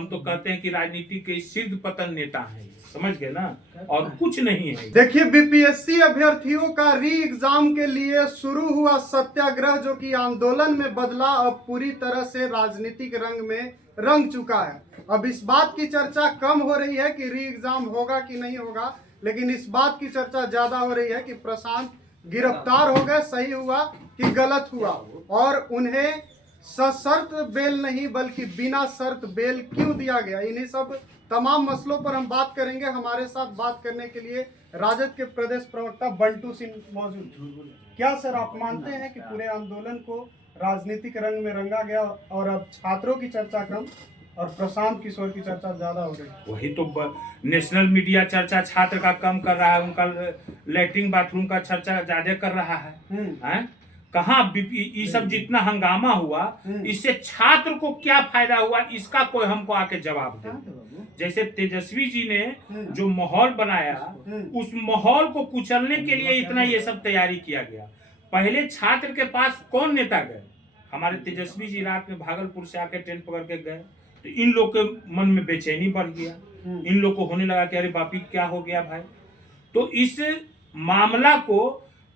हम तो कहते हैं कि राजनीति के सिद्ध पतन नेता हैं, समझ गए ना, और कुछ नहीं है। देखिए, बीपीएससी अभ्यर्थियों का री एग्जाम के लिए शुरू हुआ सत्याग्रह, जो कि आंदोलन में बदला, अब पूरी तरह से राजनीतिक रंग में रंग चुका है। अब इस बात की चर्चा कम हो रही है कि री एग्जाम होगा कि नहीं होगा, लेकिन इस बात की चर्चा ज्यादा हो रही है कि प्रशांत गिरफ्तार हो गए, सही हुआ कि गलत हुआ, और उन्हें सशर्त बेल नहीं बल्कि बिना शर्त बेल क्यों दिया गया। इन्हीं सब तमाम मसलों पर हम बात करेंगे। हमारे साथ बात करने के लिए राजद के प्रदेश प्रवक्ता बंटू सिंह मौजूद। क्या सर, आप मानते हैं कि पूरे आंदोलन को राजनीतिक रंग में रंगा गया और अब छात्रों की चर्चा कम और प्रशांत किशोर की चर्चा ज्यादा हो रही? वही तो नेशनल मीडिया चर्चा छात्र का कम कर रहा है, उनका लैट्रिन बाथरूम का चर्चा ज्यादा कर रहा है। कहाँ ये सब जितना हंगामा हुआ, इससे छात्र को क्या फायदा हुआ, इसका कोई हमको आके जवाब दे। जैसे तेजस्वी जी ने जो माहौल बनाया, उस माहौल को कुचलने के लिए इतना ये सब तैयारी किया गया। पहले छात्र के पास कौन नेता गए? हमारे तेजस्वी जी रात में भागलपुर से आके ट्रेन पकड़ के गए, तो इन लोग के मन में बेचैनी बढ़ गया। इन लोग को होने लगा कि अरे बापी क्या हो गया भाई। तो इस मामला को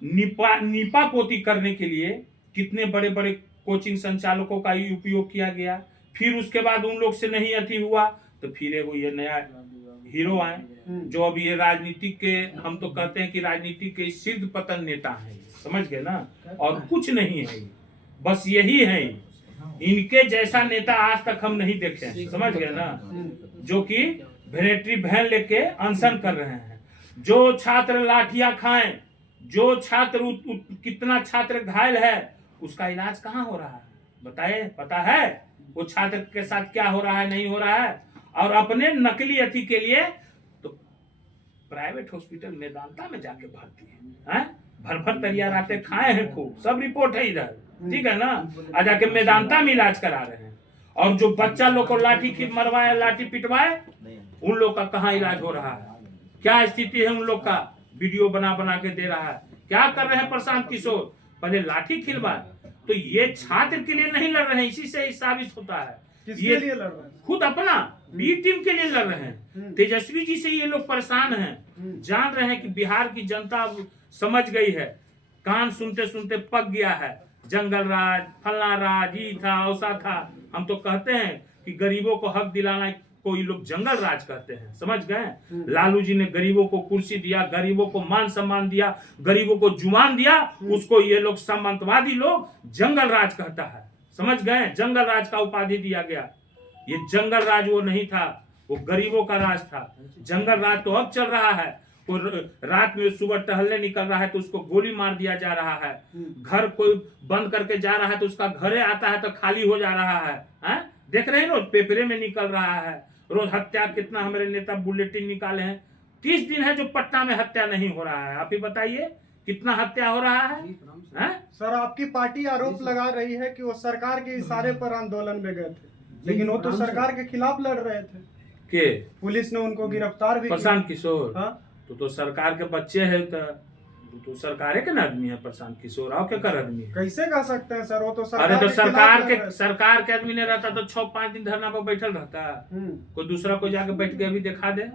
नीपा पोती करने के लिए कितने बड़े बड़े कोचिंग संचालकों का उपयोग किया गया। फिर उसके बाद उन लोग से नहीं अति हुआ तो फिर वो ये नया हीरो आए, जो अब ये राजनीति के, हम तो कहते हैं कि राजनीति के सिद्ध पतन नेता हैं, समझ गए ना, और कुछ नहीं है, बस यही है। इनके जैसा नेता आज तक हम नहीं देखे हैं, समझ गए ना, जो कि वेनेटरी वैन लेके अनशन कर रहे हैं। जो छात्र लाठियां खाएं, जो छात्र कितना छात्र घायल है, उसका इलाज कहाँ हो रहा है बताए? पता है वो छात्र के साथ क्या हो रहा है, नहीं हो रहा है? और अपने नकली अथी के लिए तो प्राइवेट हॉस्पिटल मेदांता में जाके भर्ती है, भर तैयार खाए हैं खूब, सब रिपोर्ट है इधर, ठीक है ना, आ जाके मेदांता में इलाज करा रहे हैं। और जो बच्चा लोग को लाठी मरवाए, लाठी पिटवाए, उन लोग का कहाँ इलाज हो रहा है? क्या स्थिति है उन लोग का? वीडियो बना के दे रहा है। क्या कर रहे हैं प्रशांत किशोर? पहले लाठी खिलवाए। तो ये छात्र के लिए नहीं लड़ रहे हैं, इसी से साबित होता है। किसके लिए लड़ रहे हैं? खुद अपना बी टीम के लिए लड़ रहे हैं। तेजस्वी जी से ये लोग परेशान हैं, जान रहे हैं कि बिहार की जनता समझ गई है, कान सुनते सुनते पक गया है। जंगल राज, फला राज, ये था वैसा था। हम तो कहते हैं कि गरीबों को हक दिलाना को ये लोग जंगल राज कहते हैं, समझ गए। लालू जी ने गरीबों को कुर्सी दिया, गरीबों को मान सम्मान दिया, गरीबों को जुबान दिया, उसको ये लोग सामंतवादी लोग जंगल राज कहता है, समझ गए। जंगल राज का उपाधि दिया गया। ये जंगल राज वो नहीं था, वो गरीबों का राज था। जंगल राज तो अब चल रहा है। कोई रात में सुबह टहलने निकल रहा है तो उसको गोली मार दिया जा रहा है। घर कोई बंद करके जा रहा है तो उसका घरे आता है तो खाली हो जा रहा है। देख रहे हैं, रोज पेपरे में निकल रहा है, रोज हत्या। कितना हमारे नेता बुलेटिन निकाले हैं। 30 दिन है जो पटना में हत्या नहीं हो रहा है। आप ही बताइए कितना हत्या हो रहा है? सर, आपकी पार्टी आरोप लगा रही है कि वो सरकार के इशारे पर आंदोलन में गए थे, लेकिन वो तो सरकार के खिलाफ लड़ रहे थे। के पुलिस ने उनको गिरफ्तार भी प्रशांत किशोर। हाँ? तो सरकार के बच्चे हैं, तो सरकार के ना आदमी है प्रशांत किशोर। आओ क्या कर आदमी है? कैसे कह सकते हैं सर? वो तो अरे तो सरकार के आदमी ने रहता तो 6-5 दिन धरना पर बैठल रहता। कोई दूसरा कोई जाके बैठ के अभी दिखा दे,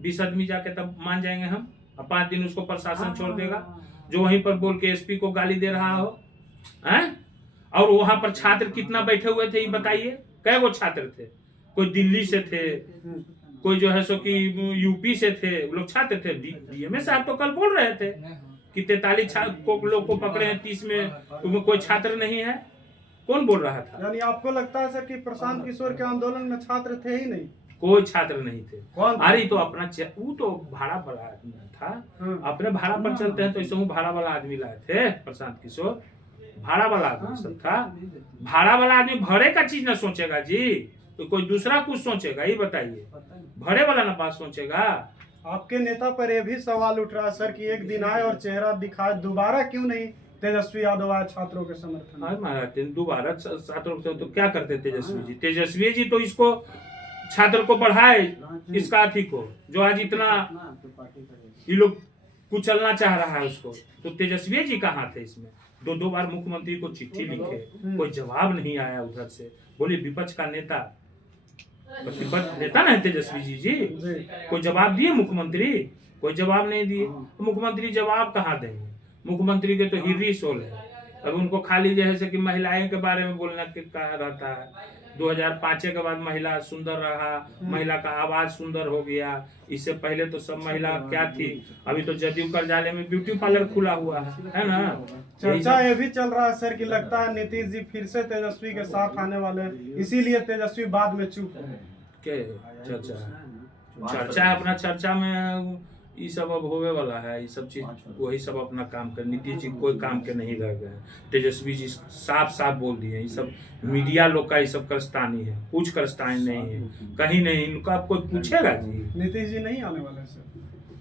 20 आदमी जाके, तब मान जाएंगे हम। और 5 दिन उसको प्रशासन छोड़ देगा, जो वहीं पर बोल के एसपी को गाली दे रहा हो। और वहां पर छात्र कितना बैठे हुए थे ये बताइए? कै वो छात्र थे? कोई दिल्ली से थे, कोई जो है सो कि यूपी से थे, लोग छात्र थे। डीएमए साहब तो कल बोल रहे थे कि 43 लोग को पकड़े हैं, 30 में कोई छात्र नहीं है। कौन बोल रहा था? यानी आपको लगता है सर कि प्रशांत किशोर के आंदोलन में छात्र थे ही नहीं? कोई छात्र नहीं थे। कौन? अरे तो अपना वो तो भाड़ा वाला आदमी था, अपने भाड़ा पर चलते हैं तो ऐसे भाड़ा वाला आदमी लाए थे प्रशांत किशोर। भाड़ा वाला आदमी सब था। भाड़ा वाला आदमी भरे का चीज ना सोचेगा जी, तो कोई दूसरा कुछ सोचेगा? ये बताइए, भरे वाला ना बात सोचेगा। आपके नेता पर यह भी सवाल उठ रहा है सर कि एक दिन आए और चेहरा दिखाए, दोबारा क्यों नहीं तेजस्वी यादव आए छात्रों के समर्थन में? महाराज दोबारा छात्रों से तो क्या करते तेजस्वी जी? तेजस्वी जी तो इसको छात्र को बढ़ाए, इसका अथी को, जो आज इतना ये लोग कुचलना चाह रहा है उसको। तो तेजस्वी जी कहाँ थे इसमें? 2 बार मुख्यमंत्री को चिट्ठी लिखे, कोई जवाब नहीं आया उधर से। बोले विपक्ष का नेता प्रतिपक्ष नेता ना है तेजस्वी जी कोई जवाब दिए मुख्यमंत्री? कोई जवाब नहीं दिए। मुख्यमंत्री जवाब कहाँ देंगे? मुख्यमंत्री के तो हिर्री सोल है। अब उनको खाली जैसे कि महिलाएं के बारे में बोलना कहा रहता है। 2005 के बाद महिला सुंदर रहा, महिला का आवाज सुंदर हो गया। इससे पहले तो सब महिला क्या थी? अभी तो जदयू कार्यालय में ब्यूटी पार्लर खुला हुआ है ना। चर्चा ये भी चल रहा है सर कि लगता है नीतीश जी फिर से तेजस्वी के साथ आने वाले हैं, इसीलिए तेजस्वी बाद में चुप है। के चर्चा है अपना चर्चा में ये सब अब होवे वाला है। ये सब चीज वही सब अपना काम कर। नीतीश जी कोई काम के नहीं रह गए। तेजस्वी जी साफ साफ बोल दिए ये सब मीडिया लोग का ये सब करस्तानी है, कुछ करस्तानी नहीं है कहीं नहीं। इनका कोई पूछेगा जी? नीतीश जी नहीं आने वाले सर।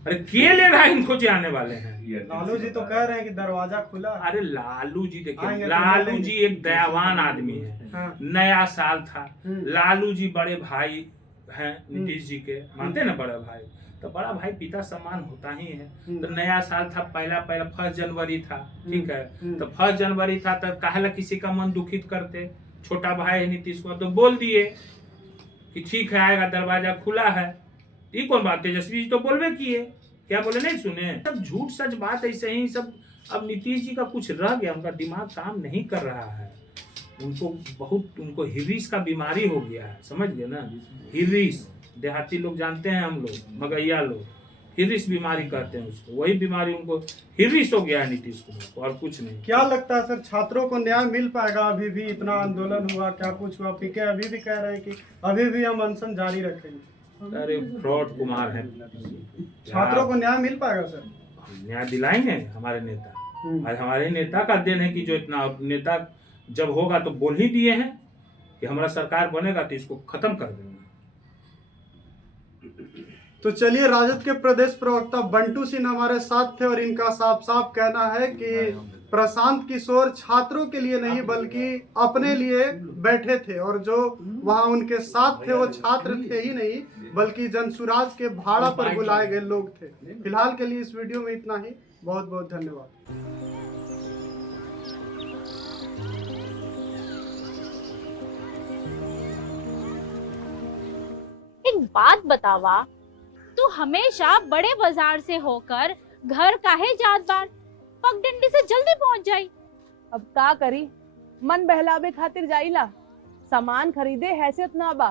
अरे के ले रहा है इनको जो आने वाले हैं? लालू जी तो कह रहे हैं कि दरवाजा खुला है। अरे लालू जी देखिए, आएंगे तो लालू मिलेंगे। जी एक दयावान आदमी है। हाँ। नया साल था, लालू जी बड़े भाई हैं नीतीश जी के, मानते ना बड़ा भाई, तो बड़ा भाई पिता सम्मान होता ही है। तो नया साल था, पहला 1 जनवरी था, ठीक है। तो 1 जनवरी था तो काहे किसी का मन दुखित करते? छोटा भाई है नीतीश कुमार, तो बोल दिए कि ठीक है आएगा, दरवाजा खुला है। ये कौन बात? तेजस्वी जी तो बोलबे किए, क्या बोले नहीं सुने? सब झूठ सच बात ऐसे ही सब। अब नीतीश जी का कुछ रह गया, उनका दिमाग काम नहीं कर रहा है। उनको हिर्रिस का बीमारी हो गया है, समझ गए ना? हिर्रिस देहाती लोग जानते हैं, हम लोग मगैया लोग हिर्रिस बीमारी कहते हैं उसको। वही बीमारी उनको हिर्रिस हो गया है नीतीश कुमार को, और कुछ नहीं। क्या लगता है सर छात्रों को न्याय मिल पाएगा? अभी भी इतना आंदोलन हुआ, क्या कुछ हुआ? पीके अभी भी कह रहे हैं कि अभी भी हम अनशन जारी रखेंगे। अरे फ्रॉड कुमार है। छात्रों को न्याय मिल पाएगा सर? न्याय दिलाएंगे हमारे नेता। और हमारे नेता का देन है कि जो इतना नेता जब होगा तो बोल ही दिए हैं कि हमारा सरकार बनेगा तो इसको खत्म कर देंगे। तो चलिए, राजद के प्रदेश प्रवक्ता बंटू सिंह हमारे साथ थे और इनका साफ साफ कहना है कि प्रशांत किशोर छात्रों के लिए नहीं बल्कि अपने लिए बैठे थे, और जो वहां उनके साथ थे वो छात्र थे ही नहीं बल्कि जनसुराज के भाड़ा पर बुलाए गए लोग थे। फिलहाल के लिए इस वीडियो में इतना ही। बहुत बहुत धन्यवाद। एक बात बतावा, तू हमेशा बड़े बाजार से होकर घर काहे जात बार? पगडंडी से जल्दी पहुंच जाई। अब का करी, मन बहलावे खातिर जाइला। सामान खरीदे हैसियत ना बा,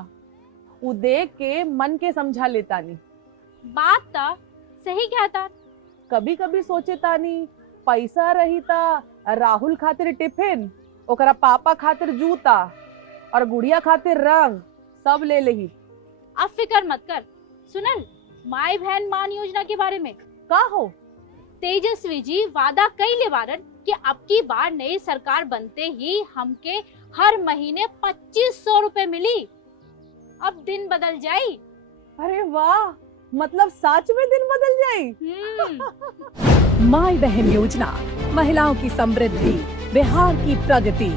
उ देख के मन के समझा लेता नी। बात ता सही कहता। कभी कभी सोचे तानी पैसा रही ता राहुल खातिर टिफिन, ओकरा पापा खातिर जूता और गुड़िया खातिर रंग सब ले लेही। अब फिकर मत कर। सुनल माई बहन मान योजना के बारे में का हो? तेजस्वी जी वादा कइले बारन कि अब की बार नई सरकार बनते ही हमके हर महीने 2500 रुपए मिली। अब दिन बदल जाई। अरे वाह, मतलब सच में दिन बदल जाई। माई बहन योजना, महिलाओं की समृद्धि, बिहार की प्रगति।